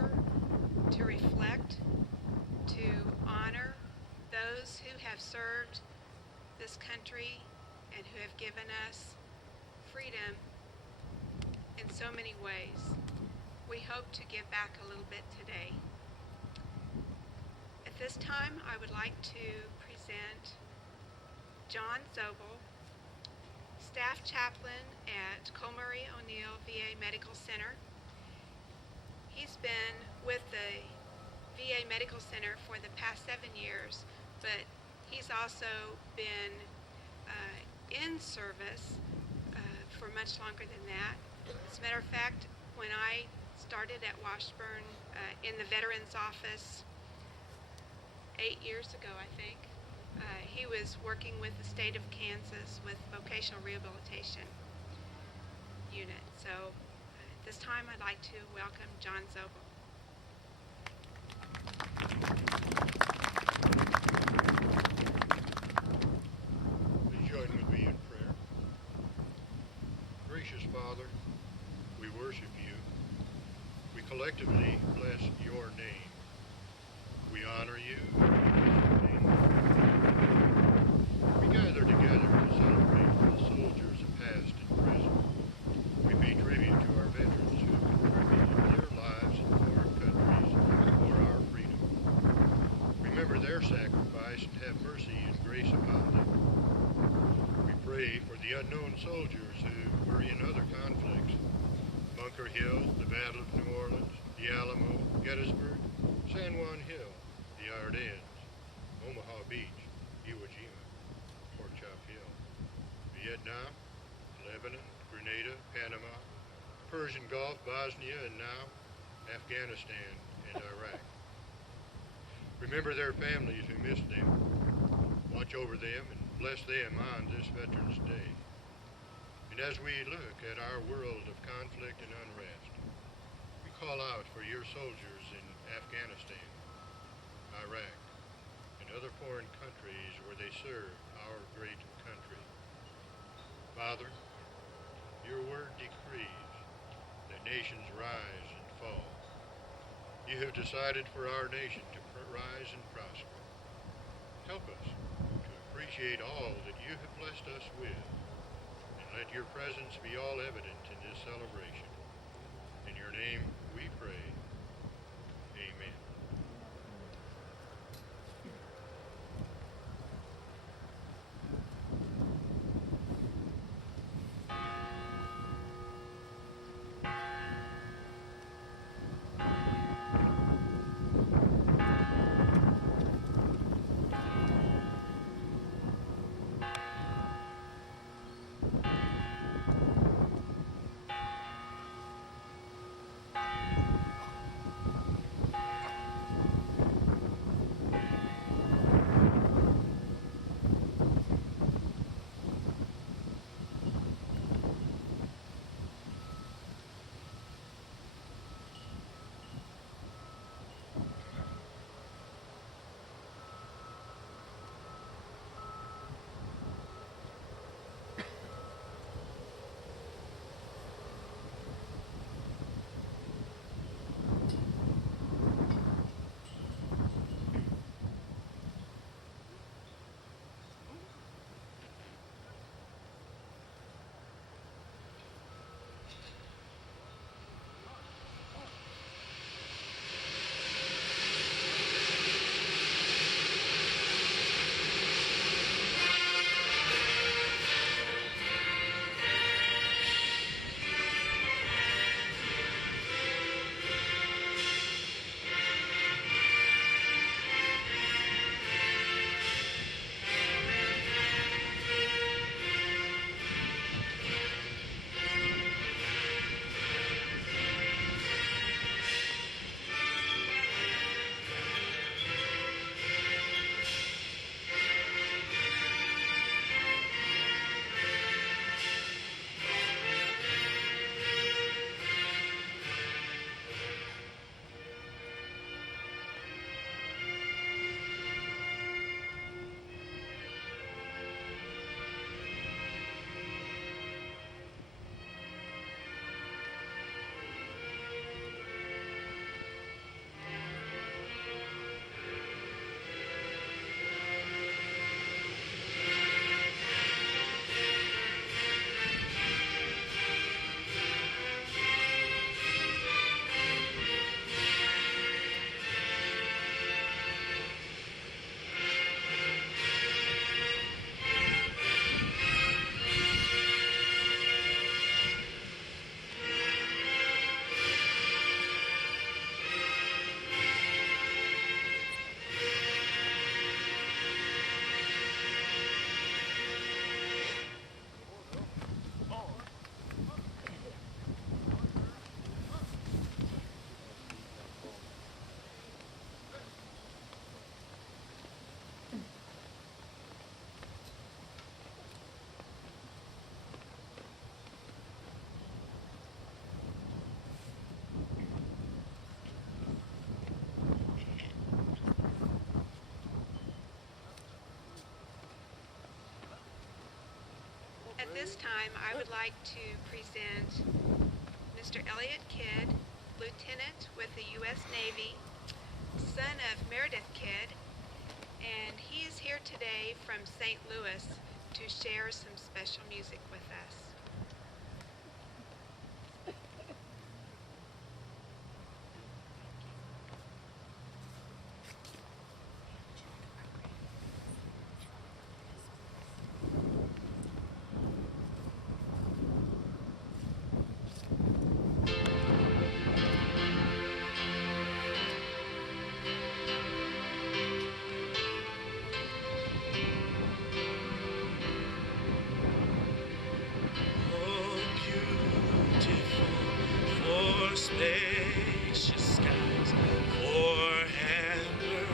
remember, to reflect, to honor those who have served this country and who have given us freedom in so many ways. We hope to give back a little bit today. At this time, I would like to present John Zobel, Staff Chaplain at Comrie O'Neill VA Medical Center. He's been with the VA Medical Center for the past 7 years, but he's also been in service for much longer than that. As a matter of fact, when I started at Washburn in the Veterans Office 8 years ago, I think, he was working with the state of Kansas with vocational rehabilitation unit. So at this time, I'd like to welcome John Zobel. Please join with me in prayer. Gracious Father, we worship you. We collectively bless your name. We honor you. We gather together to celebrate the soldiers past and present. We pay tribute to our veterans who contributed their lives in foreign countries for our freedom. Remember their sacrifice and have mercy and grace upon them. We pray for the unknown soldiers who were in other conflicts: Bunker Hill, the Battle of New Orleans, the Alamo, Gettysburg, San Juan Hill, the Ardennes, Omaha Beach, Iwo Jima, Fort Chop Hill, Vietnam, Lebanon, Grenada, Panama, Persian Gulf, Bosnia, and now Afghanistan and Iraq. Remember their families who missed them. Watch over them and bless them on this Veterans Day. And as we look at our world of conflict and unrest, we call out for your soldiers in Afghanistan, Iraq, and other foreign countries where they serve our great country. Father, your word decrees that nations rise and fall. You have decided for our nation to rise and prosper. Help us to appreciate all that you have blessed us with, and let your presence be all evident in this celebration. In your name we pray. Amen. At this time, I would like to present Mr. Elliot Kidd, Lieutenant with the U.S. Navy, son of Meredith Kidd, and he is here today from St. Louis to share some special music with us. Spacious skies, for amber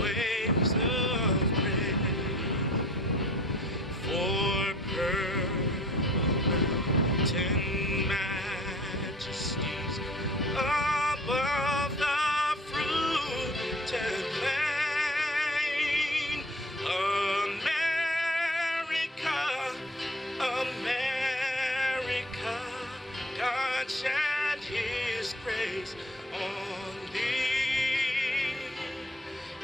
waves of gray, for purple mountain majesties above the fruited plain. America, America, God shed His grace on thee,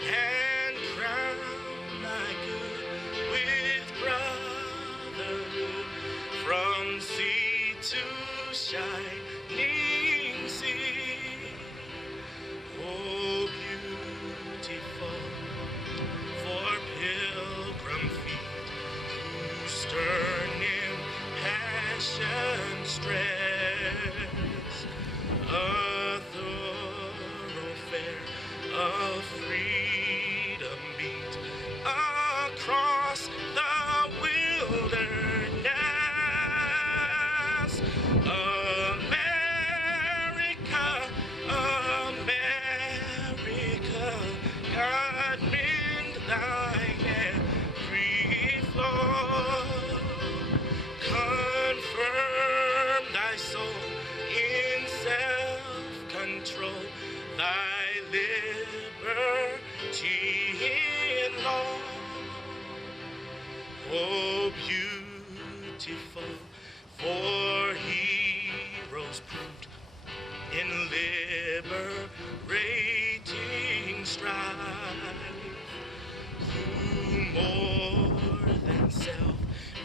and crown thy good with brotherhood from sea to shining sea. Oh, beautiful for pilgrim feet who stern in passion stress, a thoroughfare of freedom beat across the wilderness. America, America, God mend thine every flaw, confirm thy soul in self-control, thy liberty in law. Oh, beautiful for heroes proved in liberating strife, who more than self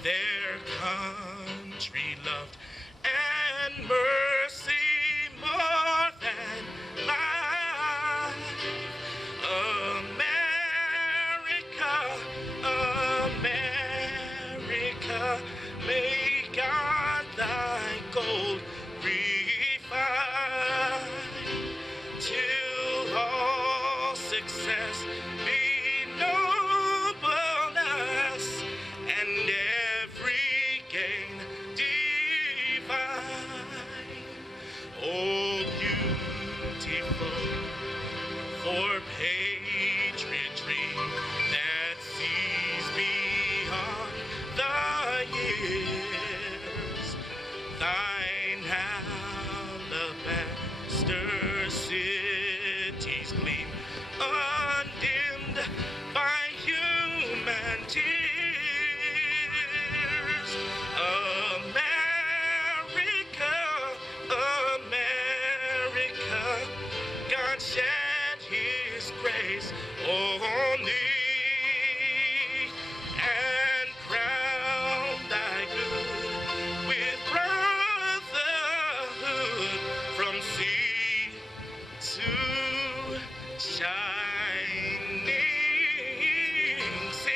their country loved, and mercy more than life. America, America, may God thy gold refine, till all success be nobleness, and every gain divine. Oh, beautiful for patriotry that sees beyond the years, thine alabaster cities gleam undimmed by human tears. America, America, God shed His grace on thee, and crown thy good with brotherhood from sea to shining sea.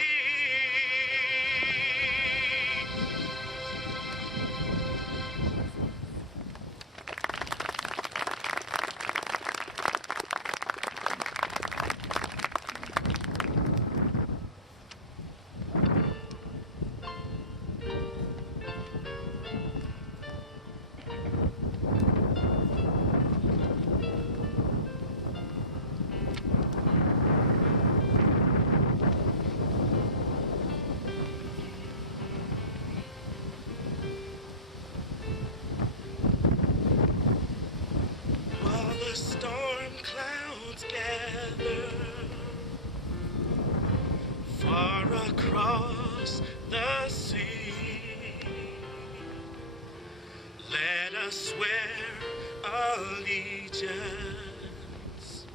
allegiance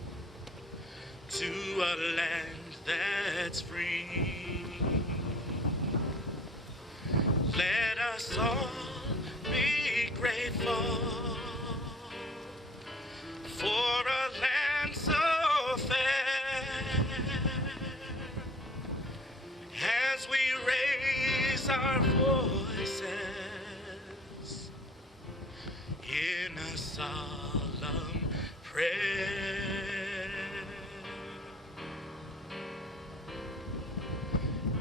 to a land that's free. Let us all be grateful for a land so fair as we raise our voices in a solemn prayer.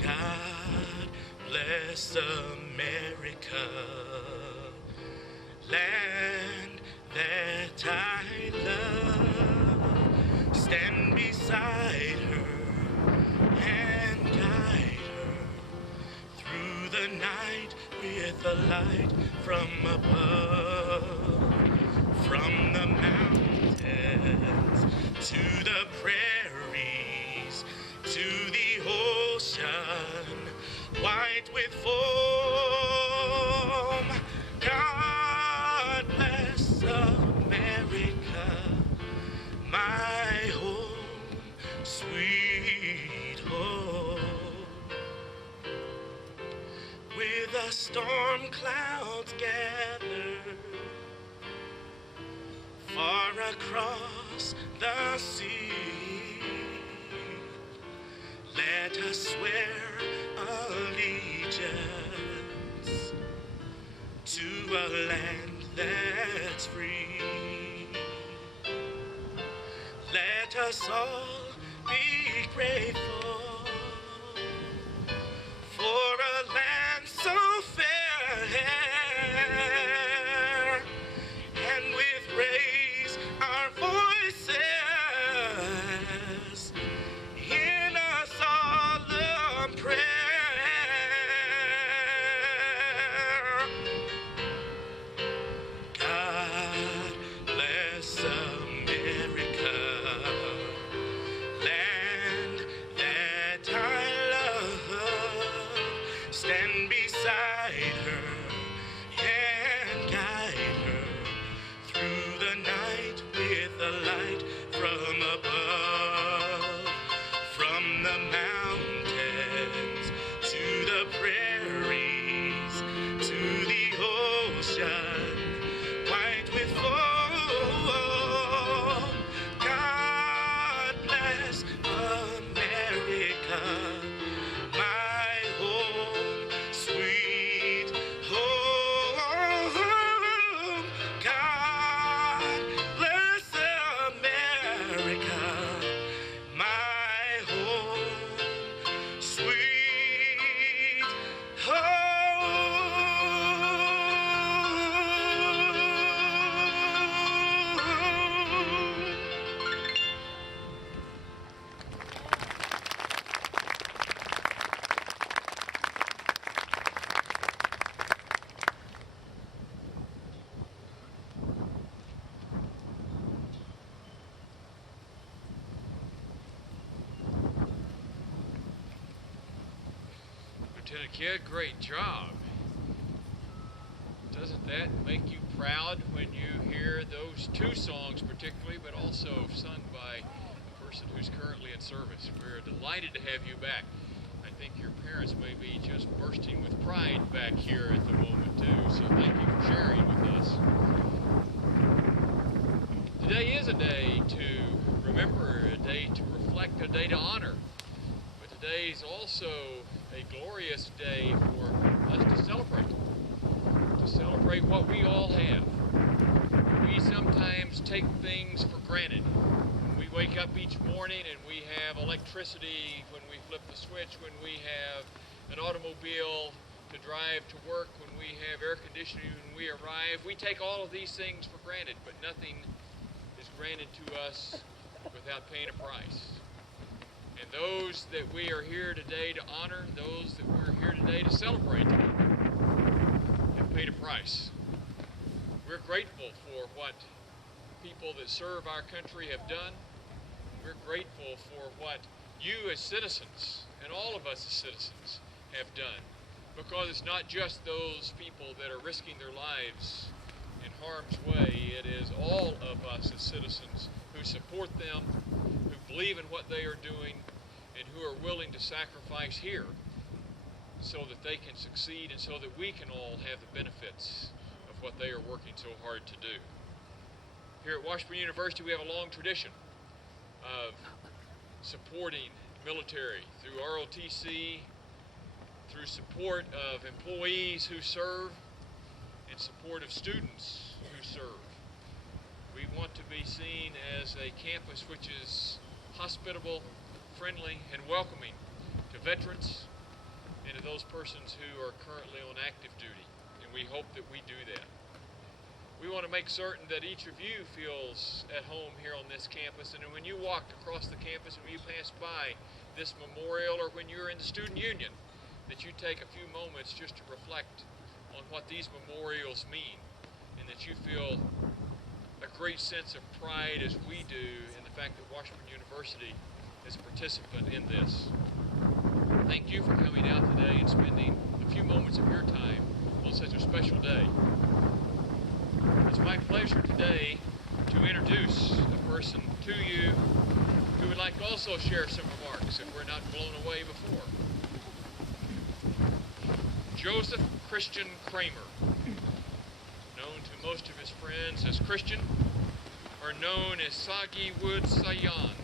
God bless America, land that I love. Stand beside her and guide her through the night with a light from above. From the mountains to the prairies to the ocean white with foam. God bless America, my home, sweet home. With the storm clouds gathered far across the sea, let us swear allegiance to a land that's free. Let us all be grateful for a land so fair, and with raise our voices in a solemn prayer. God bless America, land that I love. Stand beside her and guide her through the night with a light from above. From the mountains to the prairies to the ocean white with foam. God bless America, my home, sweet home. God bless America, my home, sweet home. Lieutenant Kidd, great job. Doesn't that make you proud when you hear those two songs particularly, but also sung by a person who's currently in service? We're delighted to have you back. I think your parents may be just bursting with pride back here at the moment too, so thank you for sharing with us. Today is a day to remember, a day to reflect, a day to honor. But today is also a glorious day for us to celebrate what we all have. We sometimes take things for granted. We wake up each morning and we have electricity when we flip the switch, when we have an automobile to drive to work, when we have air conditioning when we arrive. We take all of these things for granted, but nothing is granted to us without paying a price. And those that we are here today to honor, those that we're here today to celebrate, have paid a price. We're grateful for what people that serve our country have done. We're grateful for what you as citizens, and all of us as citizens, have done. Because it's not just those people that are risking their lives and harm's way. It is all of us as citizens who support them, who believe in what they are doing, and who are willing to sacrifice here so that they can succeed and so that we can all have the benefits of what they are working so hard to do. Here at Washburn University, we have a long tradition of supporting military through ROTC, through support of employees who serve, and support of students who serve. We want to be seen as a campus which is hospitable, friendly, and welcoming to veterans and to those persons who are currently on active duty, and we hope that we do that. We want to make certain that each of you feels at home here on this campus, and when you walk across the campus and when you pass by this memorial, or when you're in the student union, that you take a few moments just to reflect on what these memorials mean, and that you feel a great sense of pride, as we do, in the fact that Washburn University is a participant in this. Thank you for coming out today and spending a few moments of your time on such a special day. It's my pleasure today to introduce a person to you who would like to also share some remarks if we're not blown away before. Joseph Christian Kramer, known to most of his friends as Christian, or known as Sagi Wood Sayan.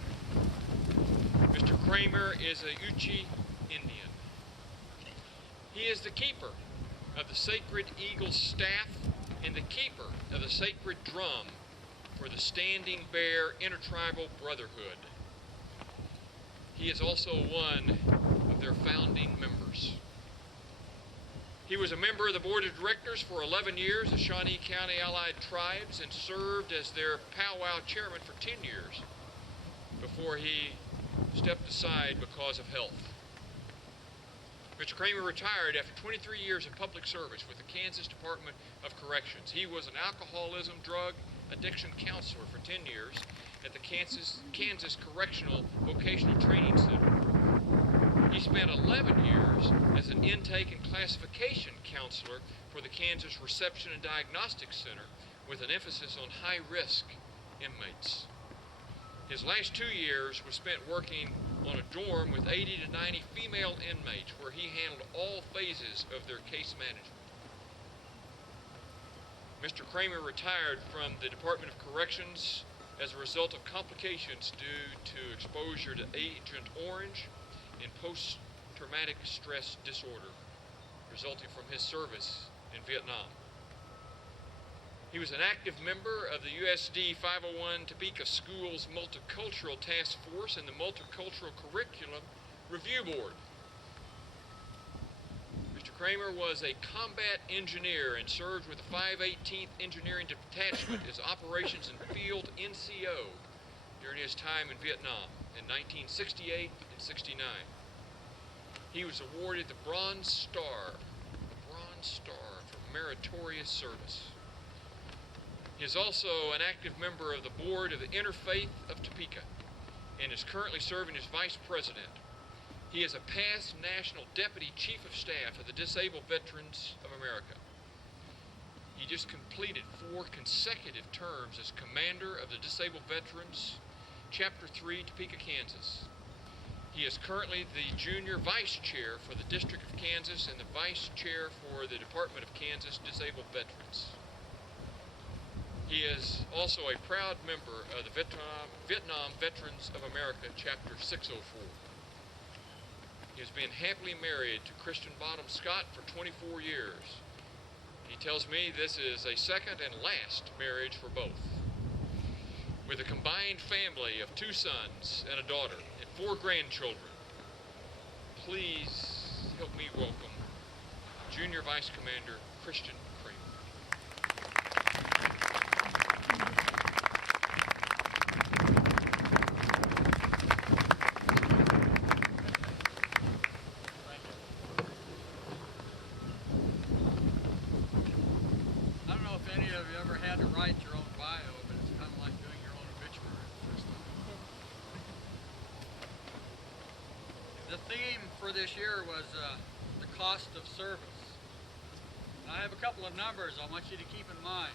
Mr. Kramer is a Uchi Indian. He is the keeper of the Sacred Eagle staff and the keeper of the sacred drum for the Standing Bear Intertribal Brotherhood. He is also one of their founding members. He was a member of the board of directors for 11 years of Shawnee County Allied Tribes and served as their powwow chairman for 10 years before he stepped aside because of health. Mr. Kramer retired after 23 years of public service with the Kansas Department of Corrections. He was an alcoholism, drug addiction counselor for 10 years at the Kansas Correctional Vocational Training Center. He spent 11 years as an intake and classification counselor for the Kansas Reception and Diagnostic Center with an emphasis on high-risk inmates. His last 2 years was spent working on a dorm with 80 to 90 female inmates where he handled all phases of their case management. Mr. Kramer retired from the Department of Corrections as a result of complications due to exposure to Agent Orange and post-traumatic stress disorder resulting from his service in Vietnam. He was an active member of the USD 501 Topeka Schools Multicultural Task Force and the Multicultural Curriculum Review Board. Mr. Kramer was a combat engineer and served with the 518th Engineering Detachment as Operations and Field NCO during his time in Vietnam in 1968 and 69. He was awarded the Bronze Star for meritorious service. He is also an active member of the board of the Interfaith of Topeka and is currently serving as vice president. He is a past National Deputy Chief of Staff of the Disabled Veterans of America. He just completed 4 consecutive terms as commander of the Disabled Veterans, Chapter 3, Topeka, Kansas. He is currently the junior vice chair for the District of Kansas and the vice chair for the Department of Kansas Disabled Veterans. He is also a proud member of the Vietnam Veterans of America, Chapter 604. He has been happily married to Christian Bottom Scott for 24 years. He tells me this is a second and last marriage for both. With a combined family of 2 sons and a daughter and 4 grandchildren, please help me welcome Junior Vice Commander Christian Kramer. I don't know if any of you ever had to write your own bio, but it's kind of like doing your own obituary the first time. The theme for this year was the cost of service. And I have a couple of numbers I want you to keep in mind.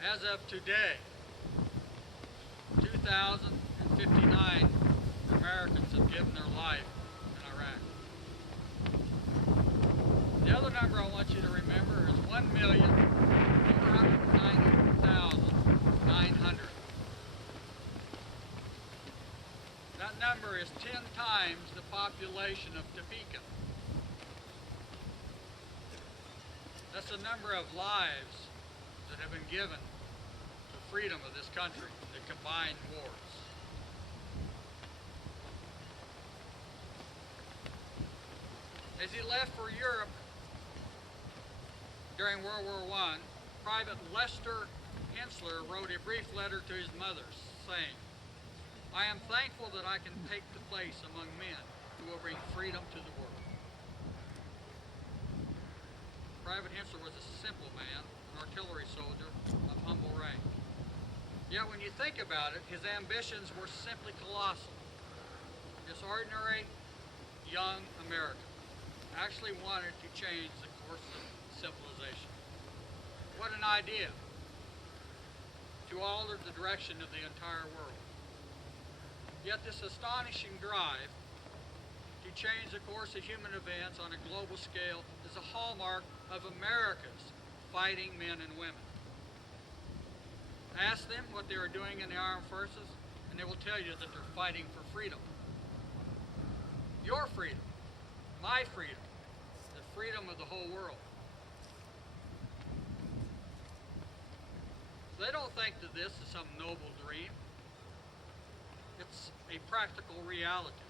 As of today, 2,059 Americans have given their life in Iraq. The other number I want you to remember is 1,490,900. That number is 10 times the population of Topeka. That's the number of lives that have been given for freedom of this country, the combined wars. As he left for Europe during World War I, Private Lester Hensler wrote a brief letter to his mother saying, "I am thankful that I can take the place among men who will bring freedom to the world." Private Hensler was a simple man, an artillery soldier of humble rank. Yet when you think about it, his ambitions were simply colossal. This ordinary young American actually wanted to change the course of civilization. What an idea! To alter the direction of the entire world. Yet this astonishing drive to change the course of human events on a global scale is a hallmark of America's fighting men and women. Ask them what they are doing in the armed forces, and they will tell you that they're fighting for freedom. Your freedom, my freedom, the freedom of the whole world. They don't think that this is some noble dream. It's a practical reality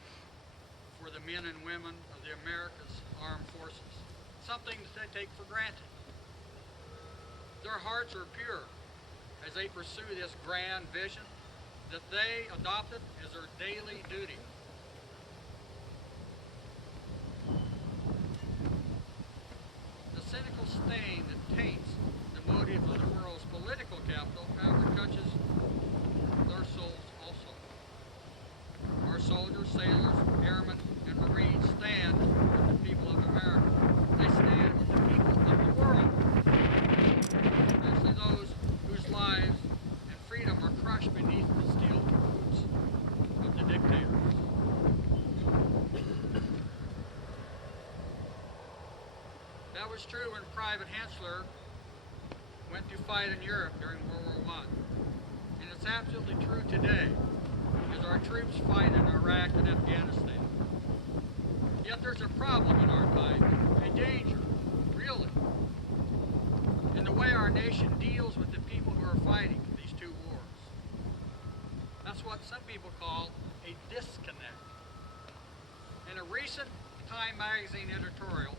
for the men and women of the America's armed forces, something that they take for granted. Their hearts are pure as they pursue this grand vision that they adopted as their daily duty. The cynical stain that taints the motive of the world's political capital, however, touches their souls also. Our soldiers, sailors, airmen, and Marines stand with the people of America. They stand with the people of the world, especially those whose lives and freedom are crushed beneath the steel boots of the dictators. That was true when Private Hensler went to fight in Europe during World War I. And it's absolutely true today as our troops fight in Iraq and Afghanistan. Yet there's a problem in our time, a danger, really, in the way our nation deals with the people who are fighting these two wars. That's what some people call a disconnect. In a recent Time magazine editorial,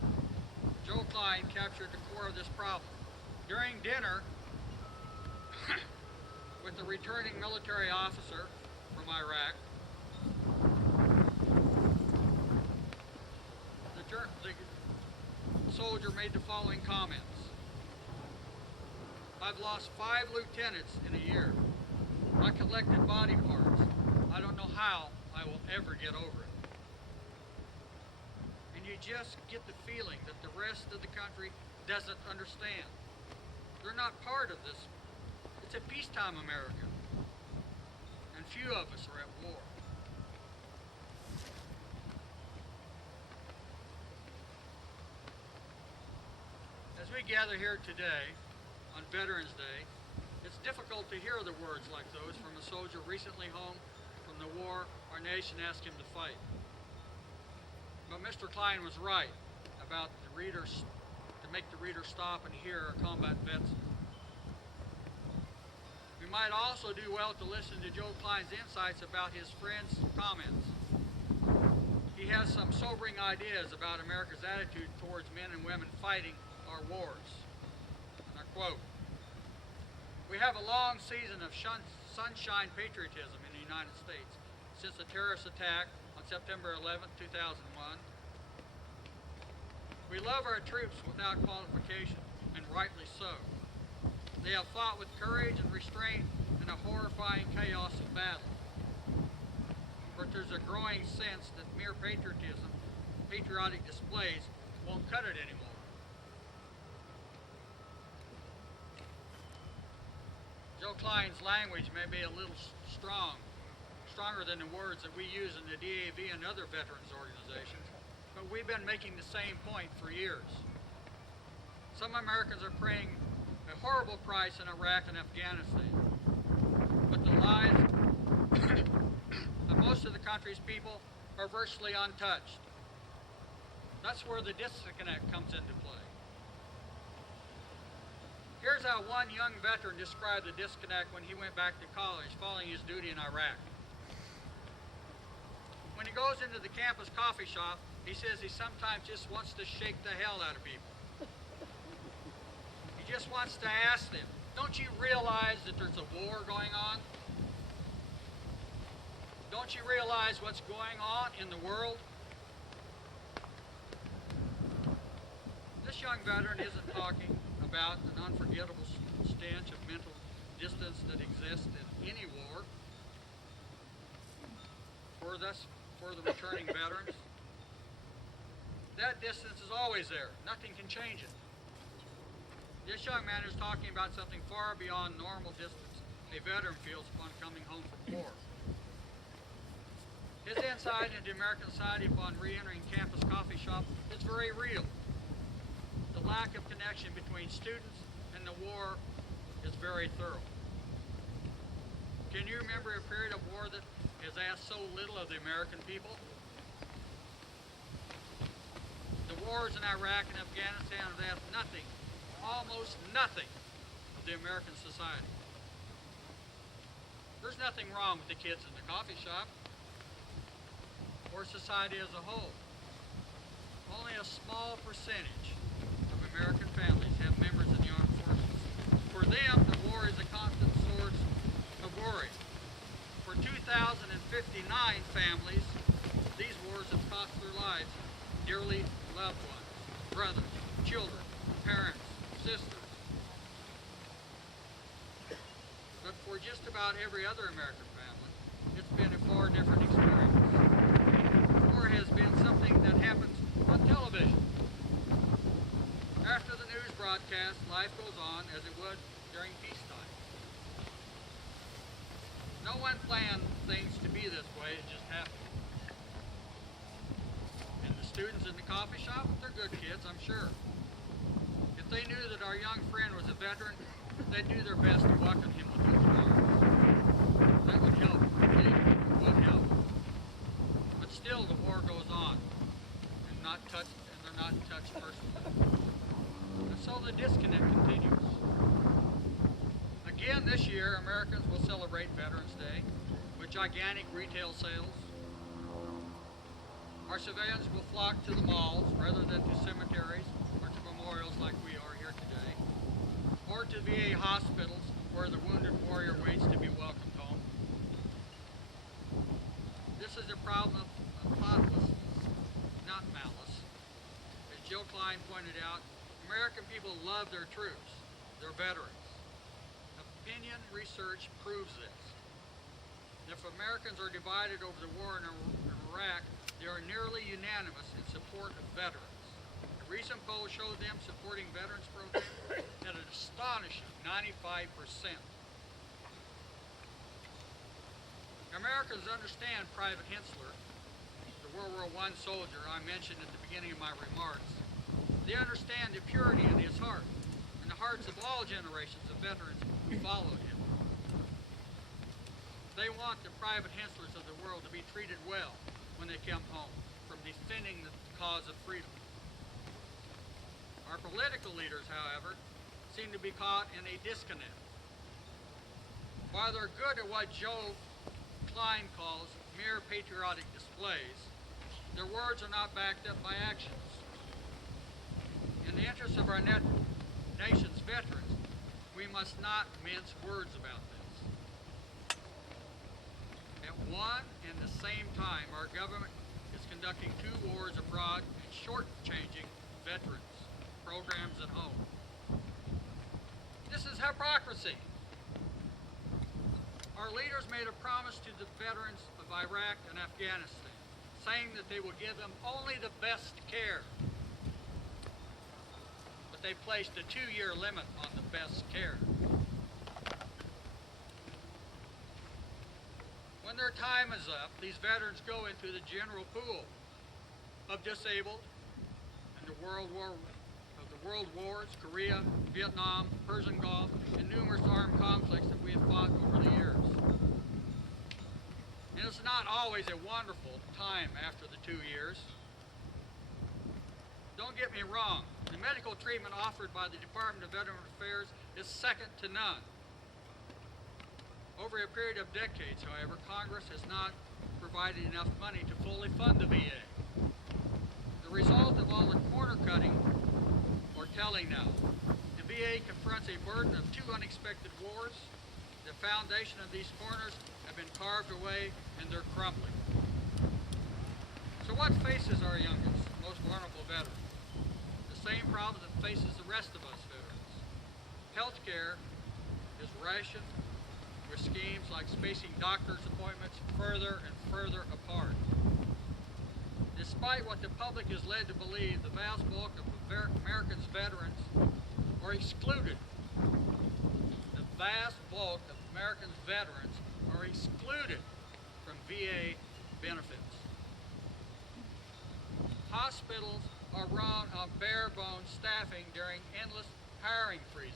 Joe Klein captured the core of this problem. During dinner with the returning military officer from Iraq, the soldier made the following comments. "I've lost 5 lieutenants in a year. I collected body parts. I don't know how I will ever get over it." And you just get the feeling that the rest of the country doesn't understand. They're not part of this. It's a peacetime America. And few of us are at war. As we gather here today, on Veterans Day, it's difficult to hear the words like those from a soldier recently home from the war our nation asked him to fight. But Mr. Klein was right about the readers, to make the reader stop and hear a combat vet's. We might also do well to listen to Joe Klein's insights about his friend's comments. He has some sobering ideas about America's attitude towards men and women fighting our wars. And I quote, "We have a long season of sunshine patriotism in the United States since the terrorist attack on September 11, 2001. We love our troops without qualification, and rightly so. They have fought with courage and restraint in a horrifying chaos of battle. But there's a growing sense that mere patriotism, patriotic displays, won't cut it anymore. Klein's language may be a little stronger than the words that we use in the DAV and other veterans organizations, but we've been making the same point for years. Some Americans are paying a horrible price in Iraq and Afghanistan, but the lives of most of the country's people are virtually untouched. That's where the disconnect comes into play. Here's how one young veteran described the disconnect when he went back to college following his duty in Iraq. When he goes into the campus coffee shop, he says he sometimes just wants to shake the hell out of people. He just wants to ask them, don't you realize that there's a war going on? Don't you realize what's going on in the world? This young veteran isn't talking about an unforgettable stench of mental distance that exists in any war for the returning veterans. That distance is always there. Nothing can change it. This young man is talking about something far beyond normal distance a veteran feels upon coming home from war. His insight into American society upon re-entering campus coffee shop is very real. The lack of connection between students and the war is very thorough. Can you remember a period of war that has asked so little of the American people? The wars in Iraq and Afghanistan have asked nothing, almost nothing, of the American society. There's nothing wrong with the kids in the coffee shop or society as a whole. Only a small percentage of American families have members in the armed forces. For them, the war is a constant source of worry. For 2,059 families, these wars have cost their lives dearly loved ones, brothers, children, parents, sisters. But for just about every other American family, it's been a far different experience. War has been something that happens on television. After the news broadcast, life goes on as it would during peacetime. No one planned things to be this way, it just happened. And the students in the coffee shop, they're good kids, I'm sure. If they knew that our young friend was a veteran, they'd do their best to welcome him with open arms. That would help, it would help. But still the war goes on, and they're not touched personally. And so the disconnect continues. Again this year, Americans will celebrate Veterans Day with gigantic retail sales. Our civilians will flock to the malls rather than to cemeteries or to memorials like we are here today, or to VA hospitals where the wounded warrior waits to be welcomed home. This is a problem of thoughtlessness, not malice. As Jill Klein pointed out, American people love their troops, their veterans. Opinion research proves this. If Americans are divided over the war in Iraq, they are nearly unanimous in support of veterans. A recent poll showed them supporting veterans programs at an astonishing 95%. Americans understand Private Hensler, the World War I soldier I mentioned at the beginning of my remarks. They understand the purity in his heart and the hearts of all generations of veterans who followed him. They want the Private Henslers of the world to be treated well when they come home from defending the cause of freedom. Our political leaders, however, seem to be caught in a disconnect. While they're good at what Joe Klein calls mere patriotic displays, their words are not backed up by actions. In the interest of our nation's veterans, we must not mince words about this. At one and the same time, our government is conducting 2 wars abroad and shortchanging veterans programs at home. This is hypocrisy. Our leaders made a promise to the veterans of Iraq and Afghanistan, saying that they would give them only the best care. But they placed a 2-year limit on the best care. When their time is up, these veterans go into the general pool of disabled in the world wars, Korea, Vietnam, Persian Gulf, and numerous armed conflicts that we have fought over the years. And it's not always a wonderful time after the 2 years. Don't get me wrong, the medical treatment offered by the Department of Veterans Affairs is second to none. Over a period of decades, however, Congress has not provided enough money to fully fund the VA. The result of all the corner cutting or telling now. The VA confronts a burden of 2 unexpected wars. The foundation of these corners have been carved away and they're crumbling. So what faces our youngest, most vulnerable veterans? The same problem that faces the rest of us veterans. Healthcare is rationed with schemes like spacing doctor's appointments further and further apart. Despite what the public is led to believe, the vast bulk of Americans' veterans are excluded. The vast bulk of Americans' veterans are excluded from VA benefits. Hospitals are run on bare-bones staffing during endless hiring freezes.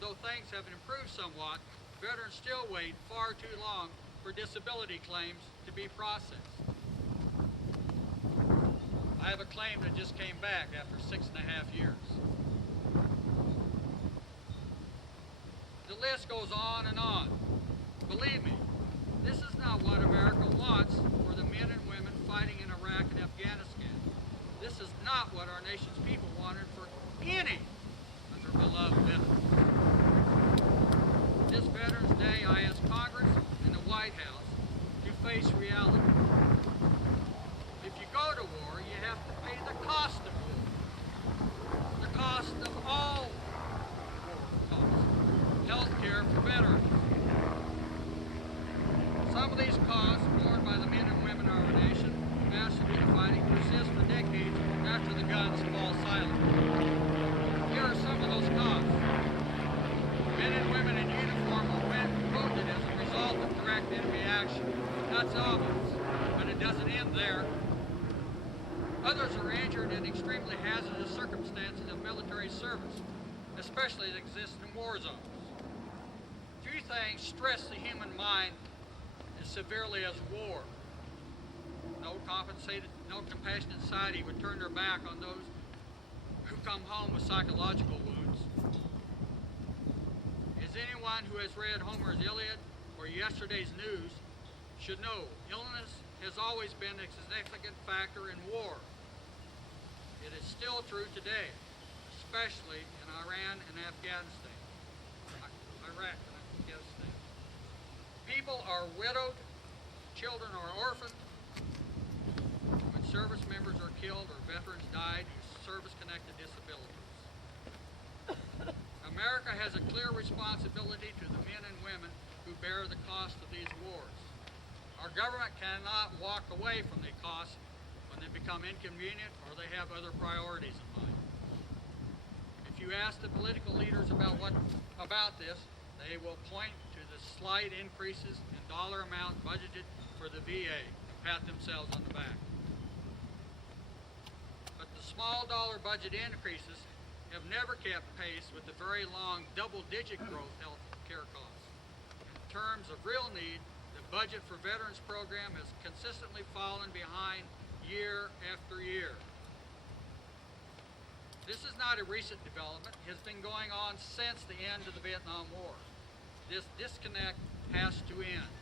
Though things have improved somewhat, veterans still wait far too long for disability claims to be processed. I have a claim that just came back after 6.5 years. The list goes on and on. Believe me, this is not what America wants for the men and women fighting in Iraq and Afghanistan. This is not what our nation's people wanted for any of their beloved veterans. This Veterans Day, I ask Congress and the White House to face reality. If you go to war, you have to pay the cost of war. The cost of all war costs. Health care for veterans. Some of these costs, borne by the men and women of our nation, master fighting persist for decades after the guns fall silent. Here are some of those costs. Men and women in uniform are wounded as a result of direct enemy action. That's obvious, but it doesn't end there. Others are injured in extremely hazardous circumstances of military service, especially that exist in war zones. Few things stress the human mind as severely as war. No compassionate society would turn their back on those who come home with psychological wounds. As anyone who has read Homer's Iliad or yesterday's news should know, illness has always been a significant factor in war. It is still true today, especially in Iran and Afghanistan. Iraq and Afghanistan. People are widowed, children are orphaned. When service members are killed or veterans died due to service-connected disabilities. America has a clear responsibility to the men and women who bear the cost of these wars. Our government cannot walk away from the costs when they become inconvenient or they have other priorities in mind. If you ask the political leaders about this, they will point to the slight increases in dollar amount budgeted for the VA and pat themselves on the back. But the small dollar budget increases have never kept pace with the very long double-digit growth health care costs. In terms of real need, the budget for veterans program has consistently fallen behind year after year. This is not a recent development. It has been going on since the end of the Vietnam War. This disconnect has to end.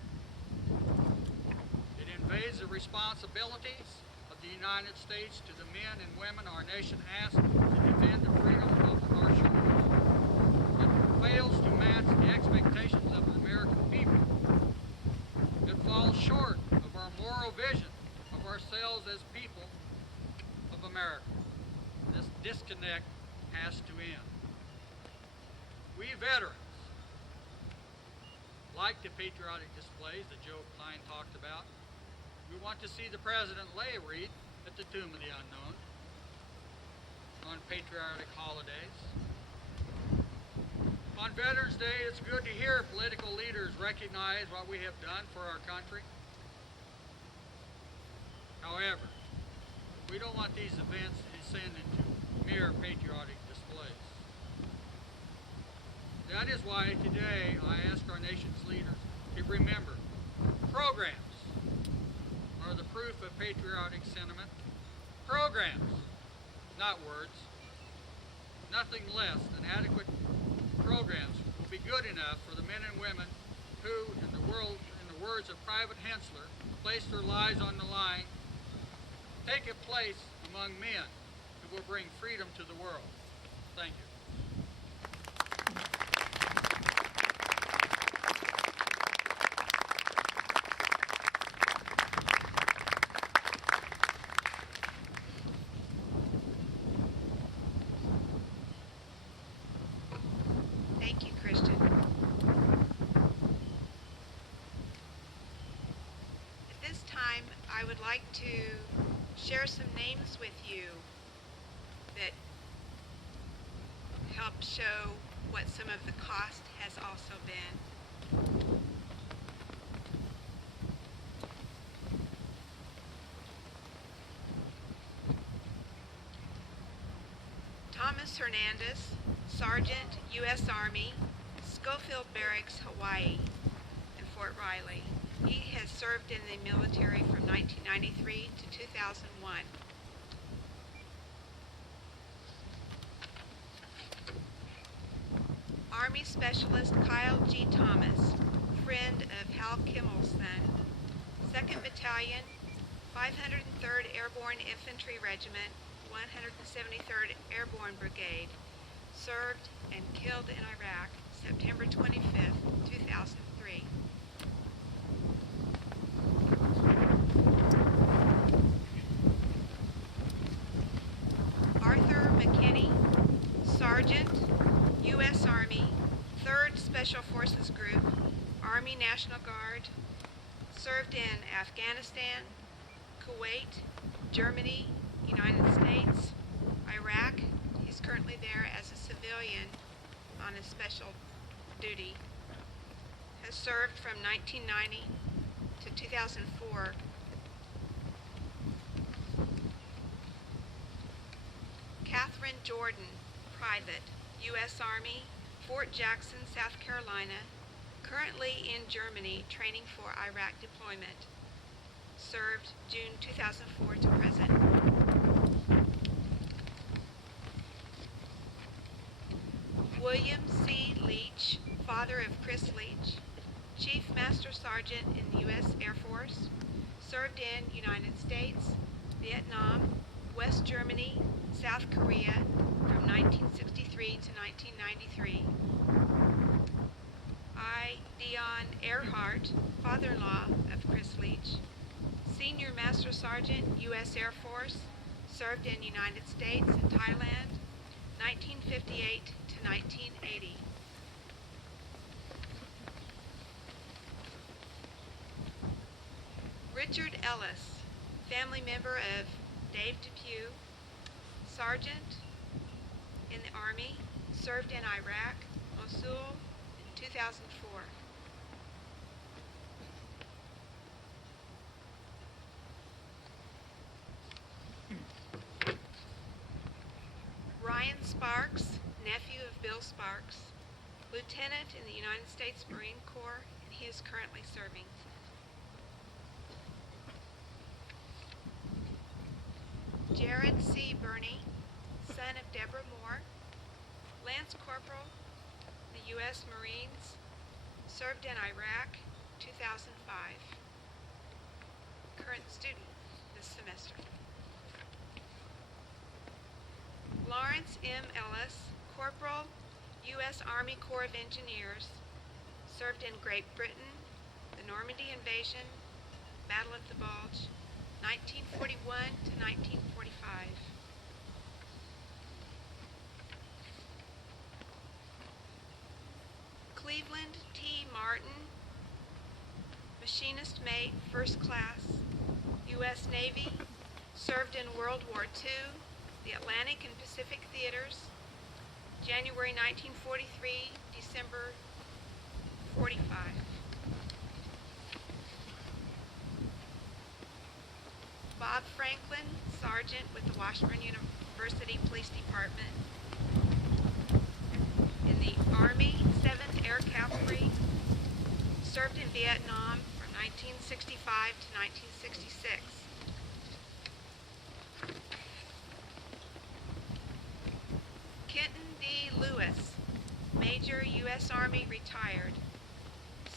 It invades the responsibilities of the United States to the men and women our nation asks to defend the freedom of our shores. It fails to match the expectations of the American people. It falls short of our moral vision of ourselves as people of America. This disconnect has to end. We veterans like the patriotic displays that Joe Klein talked about. We want to see the President lay a wreath at the Tomb of the Unknown on patriotic holidays. On On Veterans Day, it's good to hear political leaders recognize what we have done for our country. However, we don't want these events to descend into mere patriotic displays. That is why today I ask our nation's leaders to remember programs are the proof of patriotic sentiment. Programs, not words. Nothing less than adequate programs will be good enough for the men and women who, in the words of Private Hensler, place their lives on the line, take a place among men who will bring freedom to the world. Thank you. Thank you, Christian. At this time, I would like to share some names with you that help show what some of the cost has also been. Thomas Hernandez, Sergeant, U.S. Army, Schofield Barracks, Hawaii, and Fort Riley. He has served in the military from 1993 to 2001. Army Specialist Kyle G. Thomas, friend of Hal Kimmelson, 2nd Battalion, 503rd Airborne Infantry Regiment, 173rd Airborne Brigade, served and killed in Iraq, September 25th, 2003. Arthur McKinney, Sergeant, U.S. Army, 3rd Special Forces Group, Army National Guard, served in Afghanistan, Kuwait, Germany, United States, Iraq. He's currently there as a civilian on a special duty. Has served from 1990 to 2004. Catherine Jordan, Private, U.S. Army, Fort Jackson, South Carolina, currently in Germany training for Iraq deployment. Served June 2004 to present. William C. Leach, father of Chris Leach, Chief Master Sergeant in the U.S. Air Force, served in United States, Vietnam, West Germany, South Korea from 1963 to 1993. I, Dion Earhart, father-in-law of Chris Leach, Senior Master Sergeant, U.S. Air Force, served in United States and Thailand, 1958 to 1980. Richard Ellis, family member of Dave Depew, Sergeant in the Army, served in Iraq, Mosul in 2004. Ryan Sparks, nephew of Bill Sparks, lieutenant in the United States Marine Corps, and he is currently serving. Jared C. Burney, son of Deborah Moore, Lance Corporal, the U.S. Marines, served in Iraq, 2005. Current student this semester. Lawrence M. Ellis, Corporal, U.S. Army Corps of Engineers, served in Great Britain, the Normandy Invasion, Battle of the Bulge, 1941 to 1945. Cleveland T. Martin, Machinist Mate, First Class, U.S. Navy, served in World War II, the Atlantic and Pacific Theaters, January 1943, December 45. Bob Franklin, Sergeant with the Washburn University Police Department. In the Army, 7th Air Cavalry. Served in Vietnam from 1965 to 1966. Kenton D. Lewis, Major, U.S. Army, retired.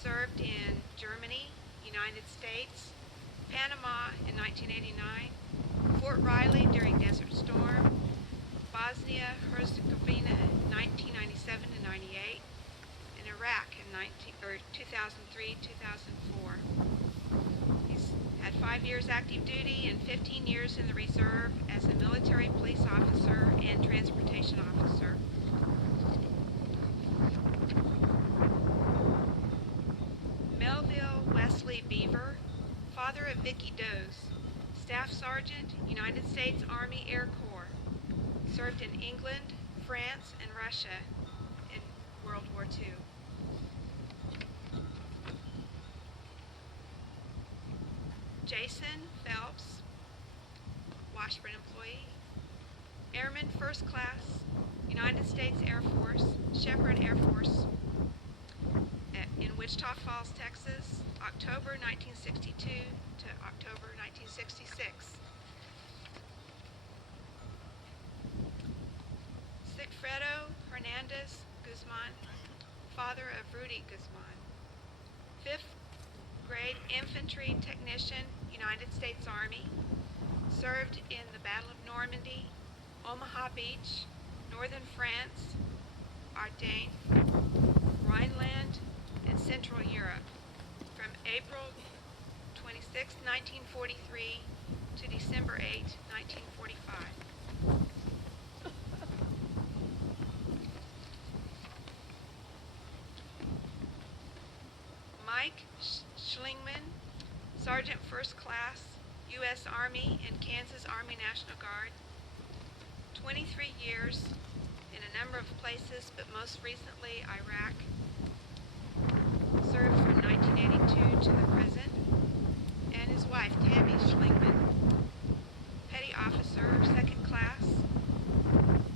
Served in Germany, United States, Panama in 1989, Fort Riley during Desert Storm, Bosnia-Herzegovina in 1997 to 98, and Iraq in 2003-2004. He's had 5 years active duty and 15 years in the reserve as a military police officer and transportation officer. Melville Wesley Beaver, father of Vicky Doze, Staff Sergeant, United States Army Air Corps. Served in England, France, and Russia in World War II. Jason Phelps, Washburn employee. Airman First Class, United States Air Force, Shepherd Air Force in Wichita Falls, Texas, October 1962 to October 1966. Sigfredo Hernandez Guzman, father of Rudy Guzman. 5th grade infantry technician, United States Army. Served in the Battle of Normandy, Omaha Beach, Northern France, Ardennes, Rhineland, and Central Europe from April 26, 1943 to December 8, 1945. Mike Schlingman, Sergeant First Class, U.S. Army and Kansas Army National Guard. 23 years in a number of places, but most recently Iraq. Served from 1982 to the present. And his wife, Tammy Schlingman, Petty Officer, 2nd Class,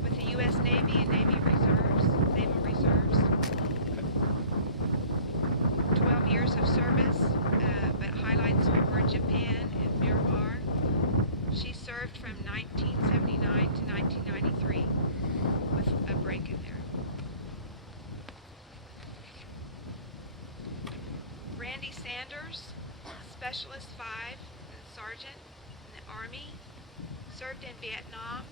with the U.S. Navy and Navy Reserves, Naval Reserves. 12 years of service, but highlights were Japan and Myanmar. She served from 1979 to 1993, with a break in there. Randy Sanders, Specialist 5 and Sergeant in the Army, served in Vietnam,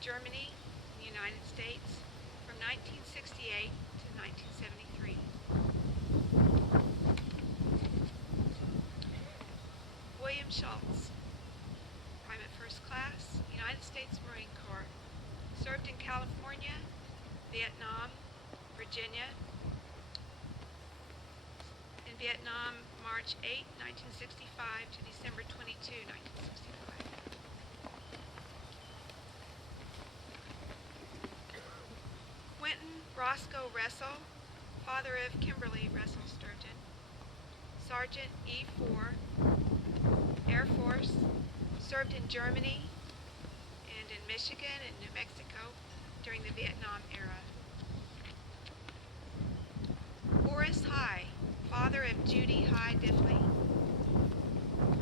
Germany, and the United States from 1968 to 1973. William Schultz, Private First Class, United States Marine Corps, served in California, Vietnam, Virginia. In Vietnam, March 8, 1965 to December 22, 1965. Quentin Roscoe Russell, father of Kimberly Russell Sturgeon, Sergeant E4, Air Force, served in Germany and in Michigan and New Mexico during the Vietnam era. Horace High, father of Judy High Diffley,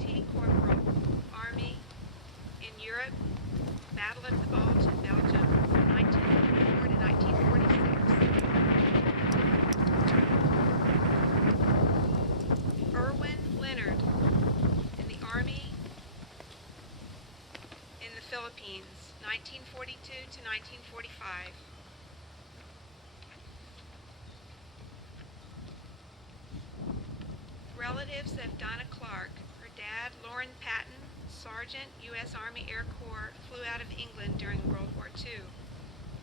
T. Corporal, Army, in Europe, Battle of the Bulge in Belgium from 1944 to 1946. Erwin Leonard, in the Army, in the Philippines, 1942 to 1945. Relatives of Donna Clark. Her dad, Lauren Patton, Sergeant, U.S. Army Air Corps, flew out of England during World War II.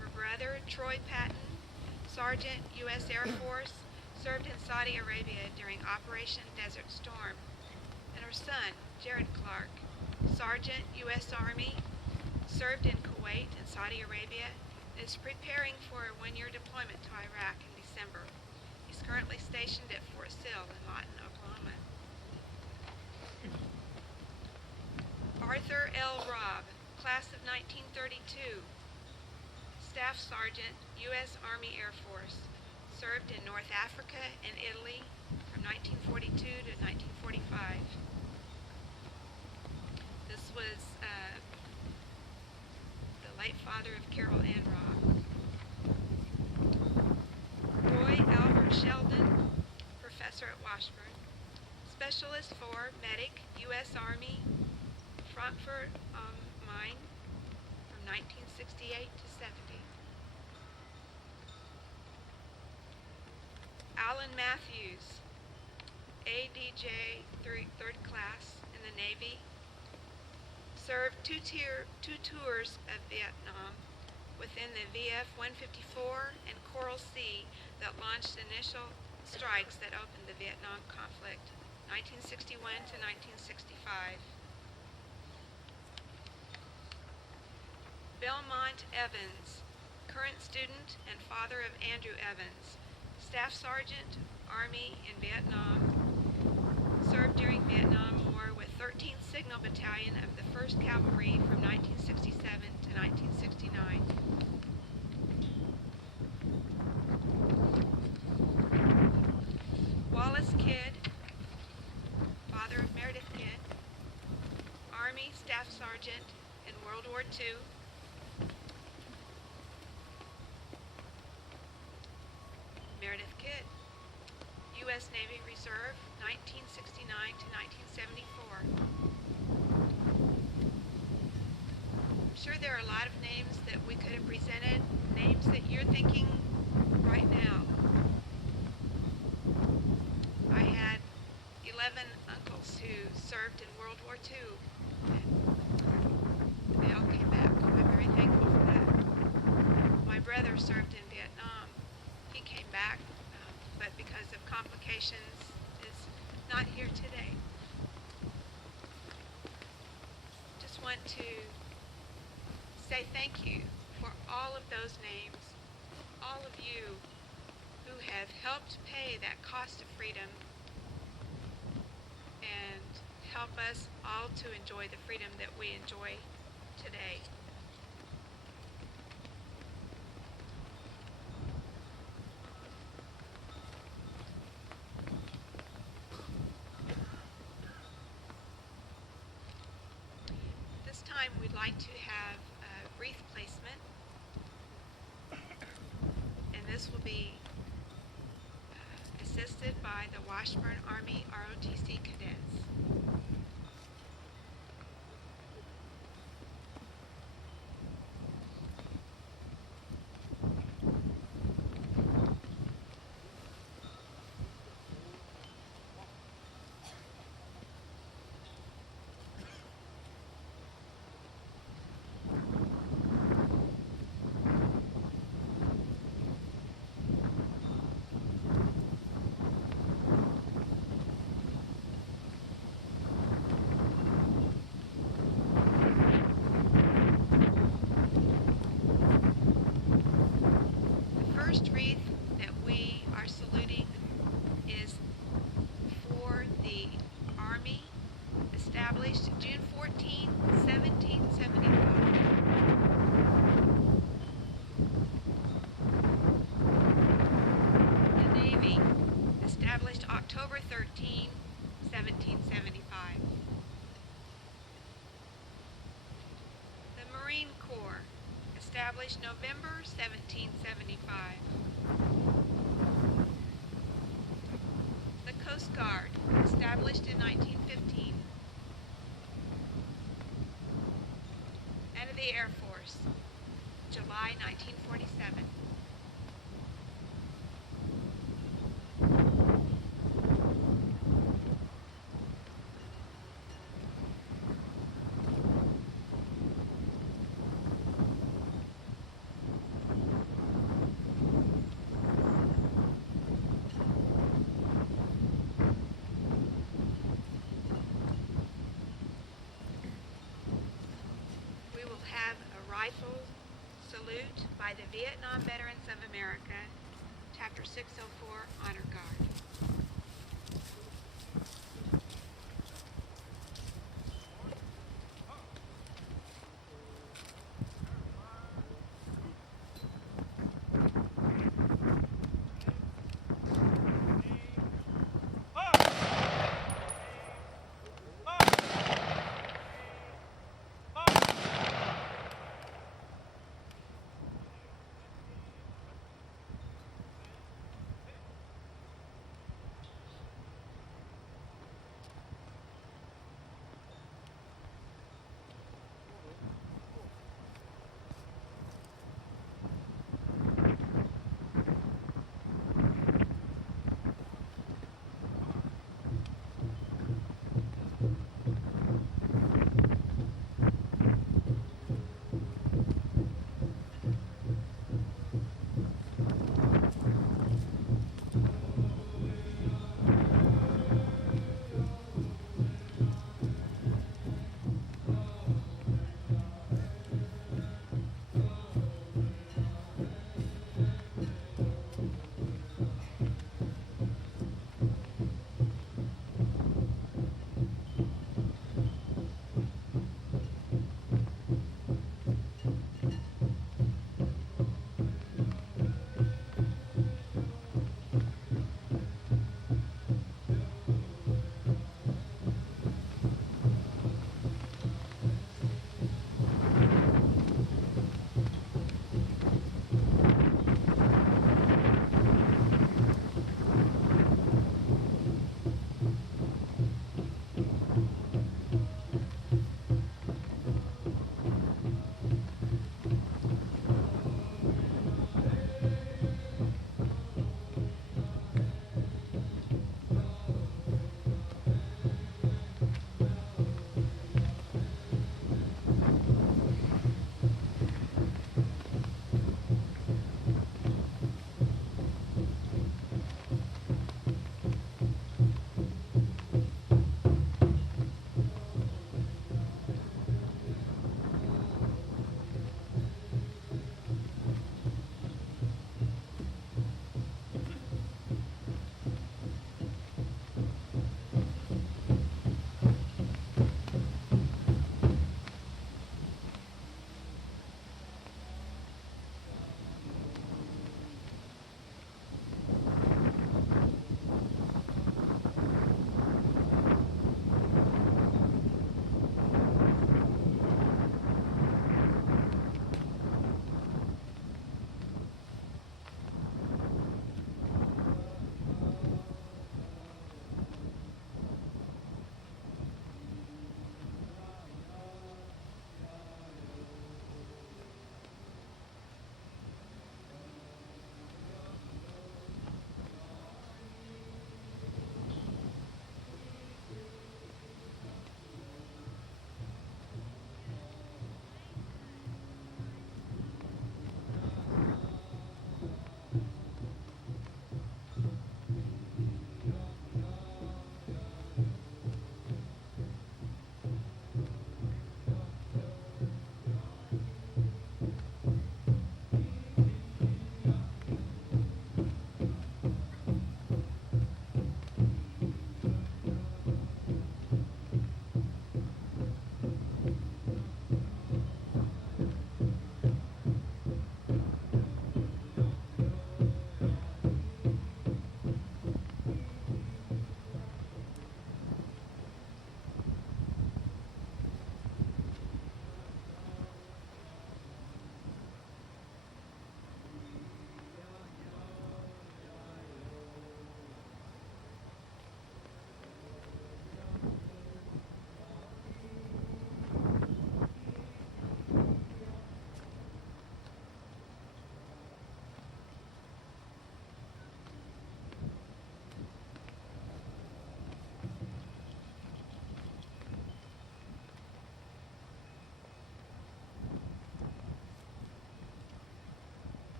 Her brother, Troy Patton, Sergeant, U.S. Air Force, served in Saudi Arabia during Operation Desert Storm. And her son, Jared Clark, Sergeant, U.S. Army, served in Kuwait and Saudi Arabia is preparing for a one-year deployment to Iraq in December. He's currently stationed at Fort Sill in Lawton, Oklahoma. Arthur L. Robb, class of 1932, Staff Sergeant, U.S. Army Air Force, served in North Africa and Italy from 1942 to 1945. This was the late father of Carol Ann Robb. Roy Albert Sheldon, professor at Washburn, specialist for medic, U.S. Army, Frankfurt am Main from 1968 to 70. Alan Matthews, ADJ 3rd class in the Navy, served two tours of Vietnam within the VF-154 and Coral Sea that launched initial strikes that opened the Vietnam conflict, 1961 to 1965. Belmont Evans, current student and father of Andrew Evans, Staff Sergeant, Army in Vietnam, served during Vietnam War with 13th Signal Battalion of the 1st Cavalry from 1967 to 1969. Wallace Kidd, father of Meredith Kidd, Army Staff Sergeant in World War II, Meredith Kidd, U.S. Navy Reserve, 1969 to 1974. I'm sure there are a lot of names that we could have presented, names that you're thinking right now. I had 11 uncles who served in World War II, and they all came back. I'm very thankful for that. My brother served in Vietnam. He came back, but because of complications, is not here today. Just want to say thank you for all of those names, all of you who have helped pay that cost of freedom and help us all to enjoy the freedom that we enjoy today. We'd like to have a wreath placement, and this will be assisted by the Washburn Army ROTC cadets. First wreath that we are saluting is for the Army, established June 14, 1775. The Navy, established October 13, 1775. The Marine Corps, established November 1775. The Coast Guard, established in 1915. And the Air Force, July 1947. Rifle salute by the Vietnam Veterans of America, Chapter 604, Honor Guard.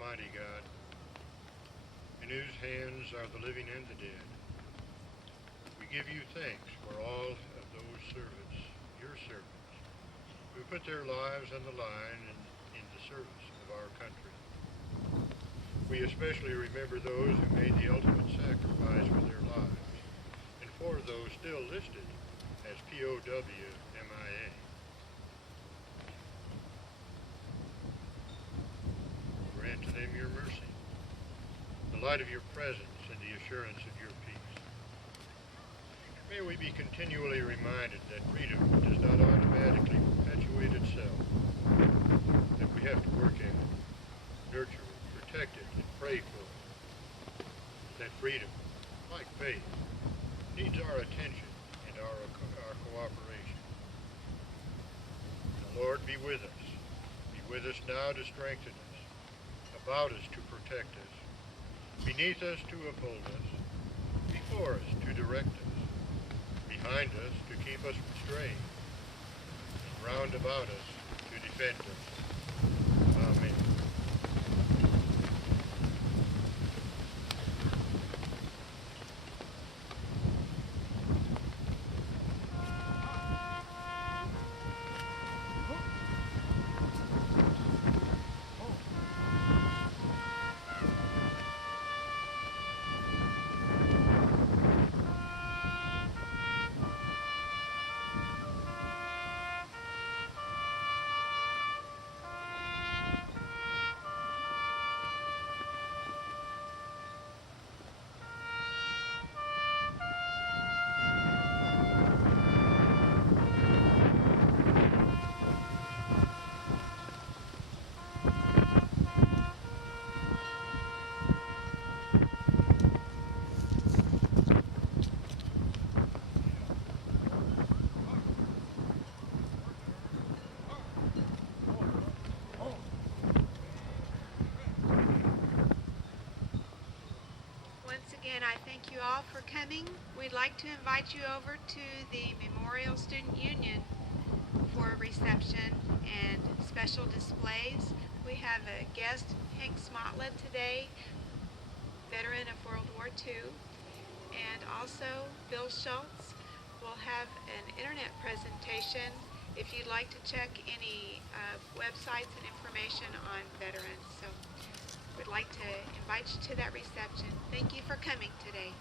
Almighty God, in whose hands are the living and the dead, we give you thanks for all of those servants, your servants, who who put their lives on the line in the service of our country. We especially remember those who made the ultimate sacrifice for their lives, and for those still listed as POW MIA. Grant to them your mercy, the light of your presence, and the assurance of your peace. May we be continually reminded that freedom does not automatically perpetuate itself, that we have to work at it, nurture it, protect it, and pray for it. That freedom, like faith, needs our attention and our cooperation. The Lord be with us. Be with us now to strengthen us, about us to protect us, beneath us to uphold us, before us to direct us, behind us to keep us from straying, and round about us to defend us. Amen. Once again, I thank you all for coming. We'd like to invite you over to the Memorial Student Union for a reception and special displays. We have a guest, Hank Smotlett, today, veteran of World War II, and also Bill Schultz will have an internet presentation if you'd like to check any websites and information on veterans. So we'd like to invite you to that reception. Thank you for coming today.